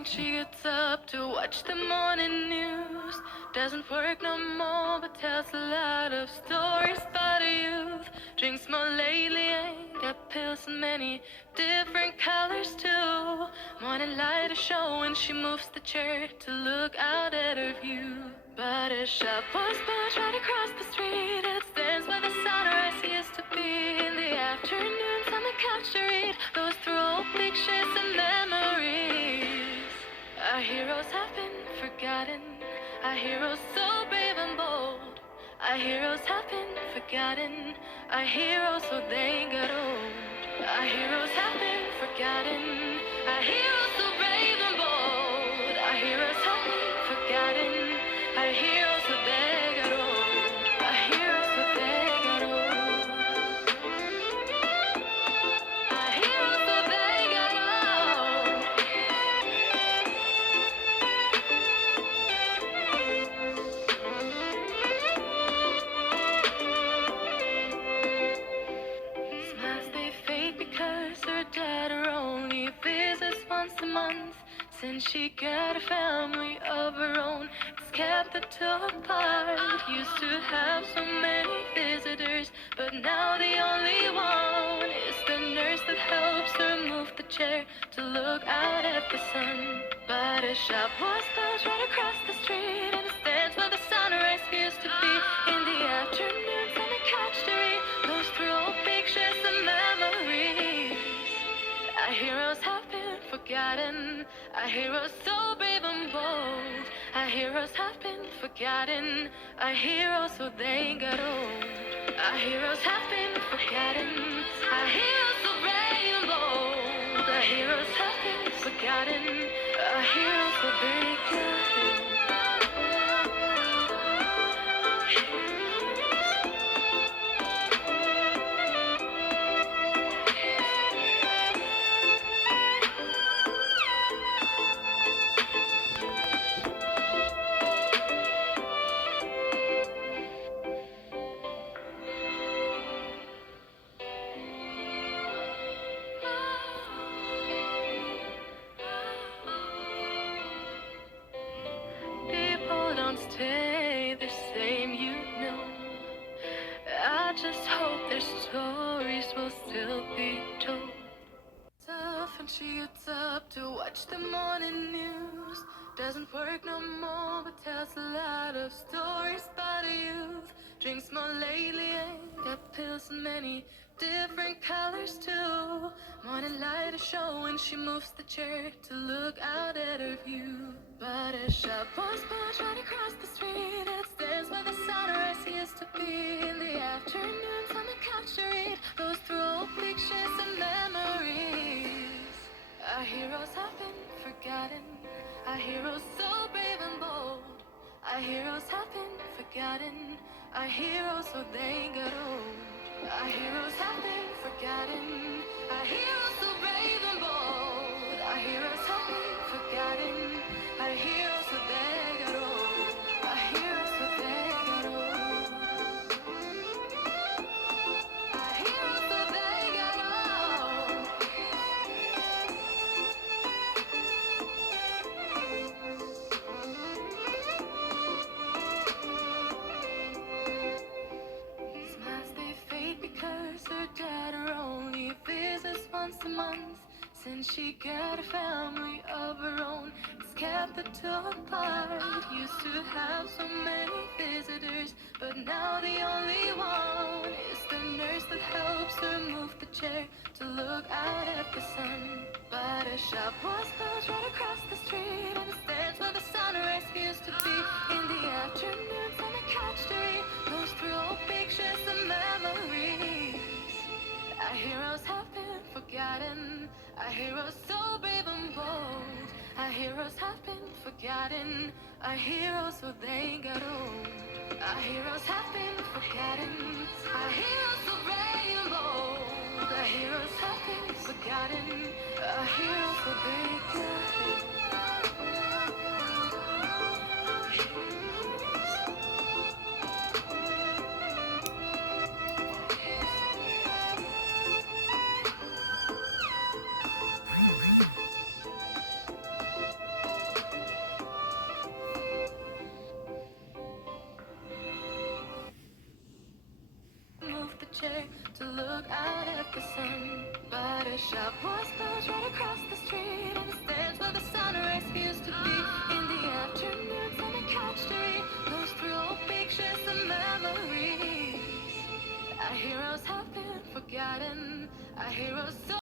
and she gets up to watch the morning news. Doesn't work no more, but tells a lot of stories about her youth. Drinks more lately, ain't got pills in many different colors too. Morning light is showing, she moves the chair to look out at her view. But a shop was built right across the street, and it stands where the sunrise used to be. In the afternoons on the couch to read, goes through old pictures and memories. Our heroes have been forgotten, our heroes so brave and bold. Our heroes have been forgotten, our heroes so they got old. Our heroes have been forgotten, our heroes so brave and bold. Our heroes have been forgotten, our heroes so they got old. Our heroes so they got old. Our heroes so they got old. Smiles they fade because her daughter only visits once a month. Since she got a family of her own, it's kept the two apart. Used to have so many visitors, but now the only one is the nurse that helps her move the chair to look out at the sun. But a shop was built right across the street, and it stands where the sunrise used to be. In the afternoons on the couch to read, goes through old pictures and memories. Our heroes have been forgotten, our heroes so brave and bold. Our heroes have been forgotten, our heroes so they got old. Our heroes have been forgotten, our heroes so brave and bold. Our heroes have been forgotten, our heroes so they got old. People don't stay the same, you know. I just hope their stories will still be told. Tough and she gets up to watch the morning news. Doesn't work no more, but tells a lot of stories about her youth. Drinks more lately, ain't got pills in many different colors too. Morning light is showing, she moves the chair to look out at her view. But a shop was built right across the street, and it stands where the sunrise used to be. In the afternoons on the couch to read, goes through old pictures and memories. Our heroes have been forgotten, our heroes so brave and bold. Our heroes have been forgotten, our heroes so they got old. Our heroes have been forgotten, our heroes so brave and bold. Our heroes have been forgotten, our heroes so they got old. Our heroes so they got old. Our heroes so they got old. Smiles they fade because her daughter only visits once a month. Since she got a family of her own, it's kept the two apart. Used to have so many visitors, but now the only one is the nurse that helps her move the chair to look out at the sun. But a shop was built right across the street, and it stands where the sunrise used to be. In the afternoons on the couch to read, goes through old pictures and memories. Our heroes have been forgotten, our heroes so brave and bold. Our heroes have been forgotten, our heroes so they got old. Our heroes have been forgotten, our heroes so brave and bold. Our heroes have been forgotten, our heroes so they got old. chair to look out at the sun. But a shop was closed right across the street, and the stands where the sunrise used to be. In the afternoons on the couch to read, goes through old pictures and memories. Our heroes have been forgotten, our heroes so